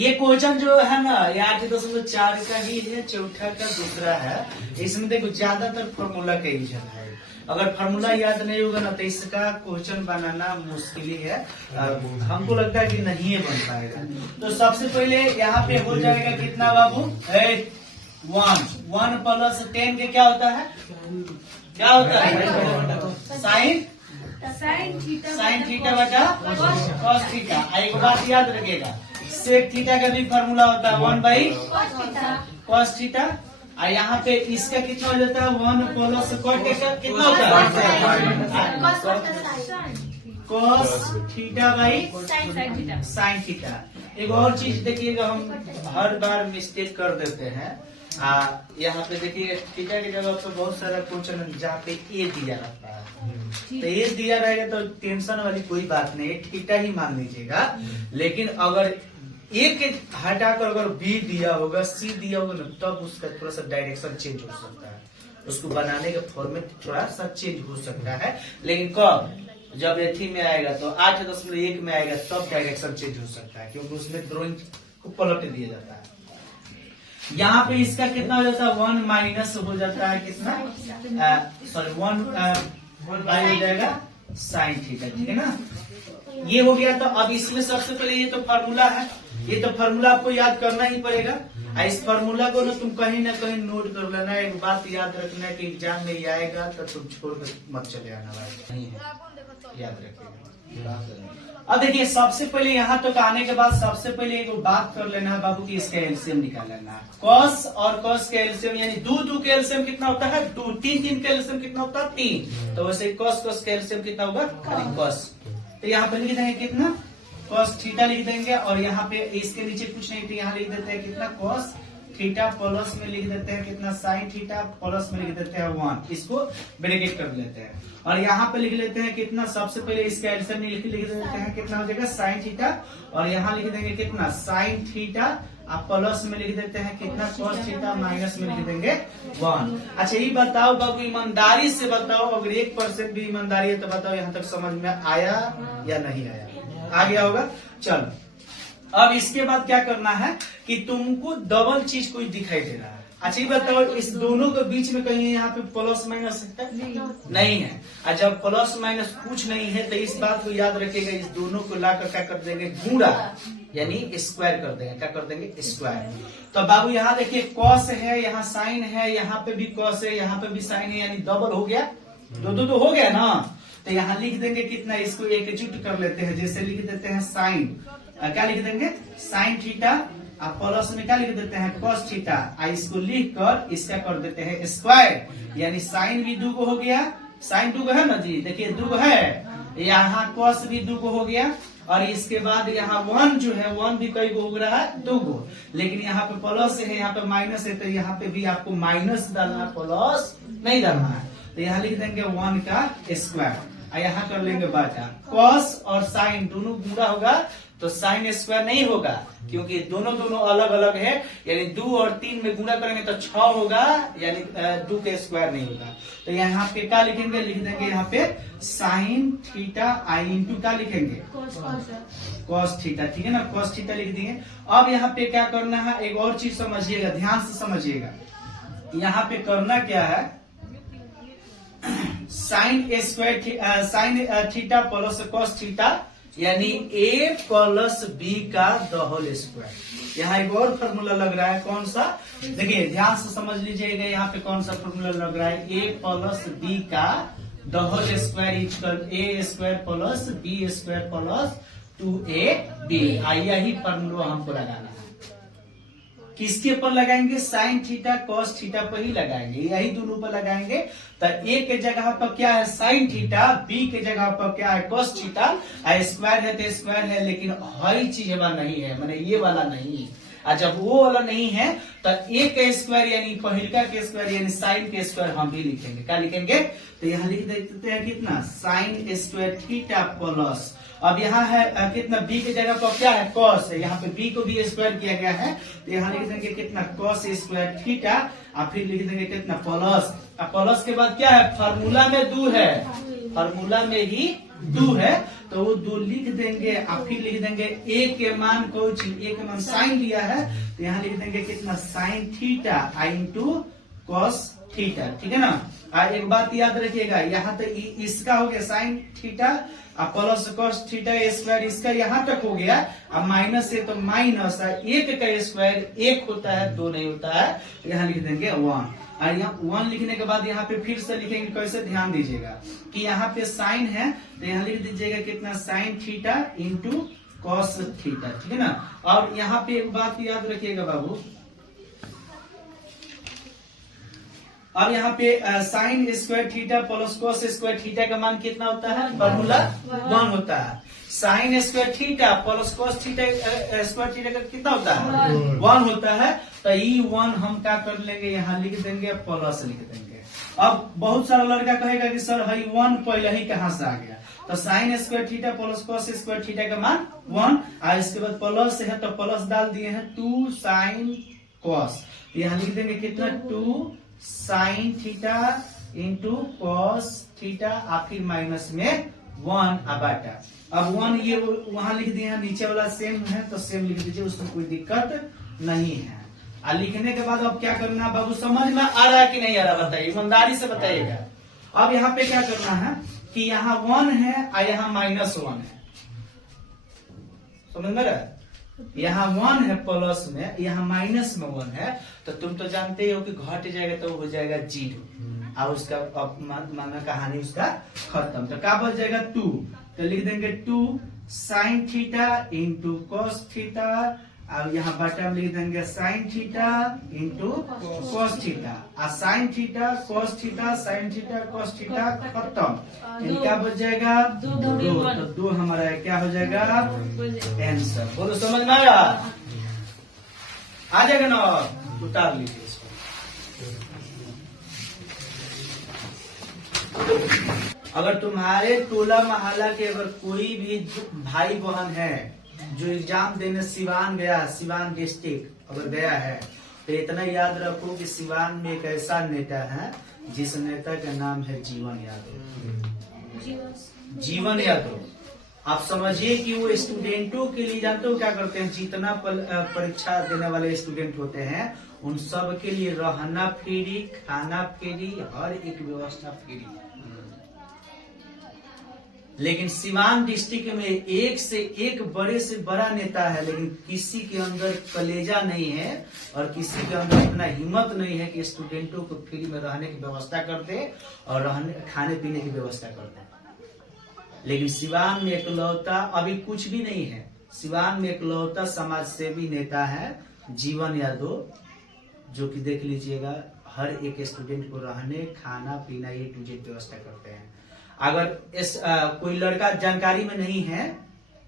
ये क्वेश्चन जो है ना ये 8.4 का ही है, चौथा का दूसरा है। इसमें देखो ज्यादातर फॉर्मूला का यूज है। अगर फॉर्मूला याद नहीं होगा ना तो इसका क्वेश्चन बनाना मुश्किल ही है। हमको लगता है कि नहीं बन पाएगा। तो सबसे पहले यहाँ पे हो जाएगा कितना बाबू? 1 प्लस 10 के क्या होता है? क्या होता है? साइन थीटा बटा कॉस थीटा। एक बात याद रखिएगा, सेक थीटा का भी फॉर्मूला होता है 1/cos थीटा। और यहाँ पे इसका कितना हो जाता है? 1 प्लस cot का कितना होता है? cos theta by sine theta. एक और चीज देखिएगा, हम हर बार मिस्टेक कर देते हैं। यहाँ पे देखिए थीटा की जगह पे बहुत सारा क्वेश्चन जहाँ पे ए दिया रहता है, तो ए दिया रहेगा तो टेंशन वाली कोई बात नहीं है, थीटा ही मान लीजिएगा। लेकिन अगर ए के हटाकर अगर बी दिया होगा, सी दिया होगा ना, तब उसका थोड़ा सा डायरेक्शन चेंज हो सकता है, उसको बनाने का फॉर्मेट थोड़ा सा चेंज हो सकता है। लेकिन कब? जब एथी में आएगा तो 8.1 में आएगा तब डायरेक्शन चेंज हो सकता है, क्योंकि उसमें ड्राइंग को पलट दिया जाता है। यहाँ पे इसका कितना हो जाता है? 1 माइनस हो जाता है कितना? 1 बाई हो जाएगा साइन थीटा, ठीक है ना? ये हो गया। तो अब इसमें सबसे पहले ये तो फार्मूला है, ये तो फार्मूला आपको याद करना ही पड़ेगा। इस फार्मूला को ना तुम कहीं ना कहीं नोट कर लेना। एक बात याद रखना कि एग्जाम में आएगा तो तुम छोड़ कर मत चले आना भाई, नहीं है, याद रखिएगा। अब देखिए सबसे पहले यहाँ तक आने के बाद सबसे पहले एक बात कर लेना है बाबू की इसका एलसीएम निकाल लेना है। कॉस और कॉस का एलसीएम यानी 2 का एलसीएम कितना होता है? 2। 3 का एलसीएम कितना होता है? 3। तो वैसे कॉस का एलसीएम कितना होगा? खाली कॉस। तो यहाँ पे लिख देंगे कितना? कॉस थीटा लिख देंगे। और यहाँ पे इसके नीचे कुछ नहीं तो यहाँ लिख देते हैं कितना? कॉस थीटा प्लस में लिख देते हैं कितना? साइन थीटा प्लस में लिख देते हैं 1। इसको ब्रैकेट कर लेते हैं और यहाँ पे लिख लेते हैं कितना? सबसे पहले इसका एलसीएम लिख देते हैं कितना हो जाएगा? Sine theta. और यहाँ लिख देंगे कितना? Sine theta. आप प्लस में लिख देते हैं कितना? Cos theta. माइनस में लिख देंगे 1। अच्छा ये बताओ बाबू, ईमानदारी से बताओ, अगर 1% भी ईमानदारी है तो बताओ यहाँ तक समझ में आया या नहीं आया? आ गया होगा। चलो अब इसके बाद क्या करना है कि तुमको डबल चीज कोई दिखाई दे रहा है। अच्छा ये बताओ, इस दोनों के बीच में कहीं यहाँ पे प्लस माइनस नहीं है। और जब प्लस माइनस कुछ नहीं है तो इस बात को याद रखिएगा, इस दोनों को लाकर क्या कर देंगे? गुणा, यानी स्क्वायर कर देंगे। क्या कर देंगे? स्क्वायर। तो बाबू यहाँ देखिए कॉस है, यहाँ साइन है, यहाँ पे भी कॉस है, यहाँ पे भी साइन है, यानी डबल हो गया। दो हो गया ना। तो यहाँ लिख देंगे कितना? इसको एकजुट कर लेते हैं। जैसे लिख देते हैं साइन, क्या लिख देंगे? Sine theta. आप प्लस में क्या लिख देते हैं? Cos theta. इसको लिख कर इसका कर देते हैं स्क्वायर, यानी साइन भी 2 हो गया। साइन 2 है ना जी, देखिए 2 है। यहाँ कॉस भी 2 हो गया। और इसके बाद यहाँ 1 जो है 1 भी कई गो हो रहा है? 2। लेकिन यहाँ पे प्लस है, यहाँ पे माइनस है, तो यहाँ पे भी आपको माइनस डालना, प्लस नहीं डालना है। तो यहाँ लिख देंगे 1 का स्क्वायर। यहाँ कर लेंगे बटा। कॉस और साइन दोनों गुणा होगा तो साइन स्क्वायर नहीं होगा, क्योंकि दोनों अलग अलग है। यानी 2 और 3 में गुणा करेंगे तो 6 होगा, यानी 2 का स्क्वायर नहीं होगा। तो यहाँ पे क्या लिखेंगे? लिख देंगे यहाँ पे साइन थीटा आई इंटू क्या लिखेंगे? कॉस थीटा, ठीक है ना? कॉस थीटा लिख दिए। अब यहाँ पे क्या करना है? एक और चीज समझिएगा, ध्यान से समझिएगा। यहाँ पे करना क्या है? Sine square sine theta plus cos theta, यानी a प्लस b का द होल स्क्वायर। यहाँ एक और फॉर्मूला लग रहा है, कौन सा? देखिए ध्यान से समझ लीजिएगा, यहाँ पे कौन सा फॉर्मूला लग रहा है? a प्लस b का the whole square equal a square plus b square plus 2ab। यही फॉर्मूला हमको लगाना है। किसके ऊपर लगाएंगे? साइन थीटा कॉस थीटा पर ही लगाएंगे, यही दोनों पर लगाएंगे। तो a के जगह पर क्या है? Sine theta. b के जगह पर क्या है? Cos theta. स्क्वायर है तो स्क्वायर है, लेकिन हर चीज वाला नहीं है, मैंने ये वाला नहीं। और जब वो वाला नहीं है तो a का स्क्वायर यानी पहिलका के स्क्वायर यानी साइन के स्क्वायर हम भी लिखेंगे। क्या लिखेंगे? तो यहाँ लिख देते हैं कितना? साइन स्क्वायर थीटा प्लस, अब यहाँ है कितना? b की जगह पर क्या है? कॉस है। यहाँ पे b को भी स्क्वायर किया गया है, तो यहाँ लिख देंगे कितना? Cos square theta. और फिर लिख देंगे कितना? प्लस। अब प्लस के बाद क्या है? फार्मूला में 2 है, फार्मूला में ही 2 है तो वो 2 लिख देंगे और फिर लिख देंगे a के मान कोई चीज, a के मान साइन लिया है तो यहाँ लिख देंगे कितना sign theta into cos theta, ठीक है ना। एक बात याद रखिएगा, यहाँ तो इसका हो गया sine theta plus cos theta square, इसका यहाँ तक हो गया। अब माइनस है तो माइनस, 1 का स्क्वायर 1 होता है, 2 नहीं होता है, तो यहाँ लिख देंगे 1। और यहाँ 1 लिखने के बाद यहाँ पे फिर से लिखेंगे कैसे, ध्यान दीजिएगा कि यहाँ पे साइन है तो यहाँ लिख दीजिएगा कितना sign theta into cos theta, ठीक है ना। और यहाँ पे एक बात याद रखिएगा बाबू, अब यहाँ पे sine square theta plus cos square theta का मान कितना होता है, फॉर्मूला 1 होता है। Sine square theta plus cos theta square theta का कितना होता है, 1 होता है। तो ये 1 हम क्या कर लेंगे, यहाँ लिख देंगे प्लस लिख देंगे। अब बहुत सारा लड़का कहेगा कि सर भाई 1 पहले ही कहाँ से आ गया, तो sine square theta plus cos square theta का मान 1, और इसके बाद प्लस है तो प्लस डाल दिए हैं 2 साइन कॉस, यहाँ लिख देंगे कितना 2 sine theta into cos theta, आखिर माइनस में 1 बाटा। अब 1 ये वहां लिख दिए हैं, नीचे वाला सेम है तो सेम लिख दीजिए, उसमें कोई दिक्कत नहीं है। लिखने के बाद अब क्या करना है बाबू, समझ में आ रहा है कि नहीं आ रहा बताइए, ईमानदारी से बताइएगा। अब यहाँ पे क्या करना है कि यहाँ 1 है और यहाँ -1 है, समझ में रहा है, यहाँ 1 है प्लस में, यहाँ माइनस में 1 है, तो तुम तो जानते हो कि घट जाएगा तो हो जाएगा 0 और उसका माना कहानी उसका खत्म। तो क्या बच जाएगा 2, तो लिख देंगे 2 sine theta into cos theta, और यहाँ बटा में लिख देंगे sine theta into cos theta, और sine theta cos theta sine theta cos theta खत्म। क्या बच जाएगा 2, तो 2 हमारा क्या हो जाएगा आंसर। बोलो समझ में आया, आ जाएगा ना, उतार लीजिए इसको। अगर तुम्हारे टोला मोहल्ला के अगर कोई भी भाई बहन है जो एग्जाम देने सिवान गया, सिवान डिस्ट्रिक्ट अगर गया है, तो इतना याद रखो कि सिवान में एक ऐसा नेता है जिस नेता का नाम है जीवन यादव। जीवन यादव, आप समझिए कि वो स्टूडेंटों के लिए, जानते हो क्या करते हैं, जितना परीक्षा देने वाले स्टूडेंट होते हैं उन सब के लिए रहना फ्री, खाना फ्री, हर एक व्यवस्था फ्री। लेकिन सिवान डिस्ट्रिक्ट में एक से एक बड़े से बड़ा नेता है, लेकिन किसी के अंदर कलेजा नहीं है और किसी के अंदर इतना हिम्मत नहीं है कि स्टूडेंटों को फ्री में रहने की व्यवस्था कर दे और खाने पीने की व्यवस्था कर दे। लेकिन सिवान में एकलौता, अभी कुछ भी नहीं है, सिवान में एकलौता समाज सेवी नेता है जीवन यादव, जो कि देख लीजिएगा हर एक स्टूडेंट को रहने खाना पीना ये टू जेड व्यवस्था करते हैं। अगर कोई लड़का जानकारी में नहीं है,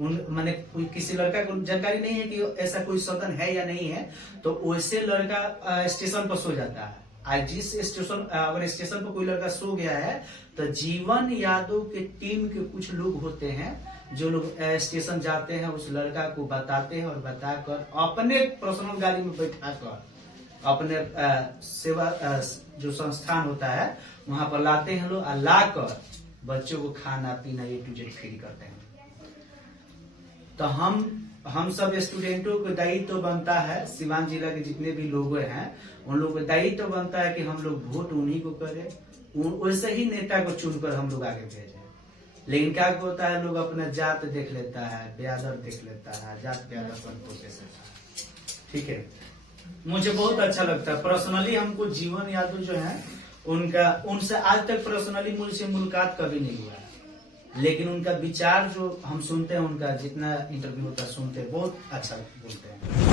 माने किसी लड़का को जानकारी नहीं है कि ऐसा कोई सदन है या नहीं है, तो वैसे लड़का स्टेशन पर सो जाता है। आज जिस स्टेशन, अगर स्टेशन पर कोई लड़का सो गया है तो जीवन यादव के टीम के कुछ लोग होते हैं जो लोग स्टेशन जाते हैं, उस लड़का को बताते हैं और बताकर अपने पर्सनल गाड़ी में बैठाकर अपने सेवा जो संस्थान होता है वहां पर लाते हैं लोग, लाकर बच्चों को खाना पीना ये टू जेड फ्री करते हैं। तो हम सब स्टूडेंटों को दायित्व बनता है, सिवान जिला के जितने भी लोग हैं उन लोगों को दायित्व बनता है कि हम लोग वोट उन्हीं को करें, वैसे ही नेता को चुनकर हम लोग आगे भेजें। लेकिन क्या होता है, लोग अपना जात देख लेता है, ब्यादर देख लेता है, जात ब्यादर पर ठीक है। मुझे बहुत अच्छा लगता है पर्सनली, हमको जीवन यादव जो है उनसे आज तक पर्सनली मुझसे मुलाकात कभी नहीं हुआ है, लेकिन उनका विचार जो हम सुनते हैं, उनका जितना इंटरव्यू होता है सुनते हैं, बहुत अच्छा बोलते हैं।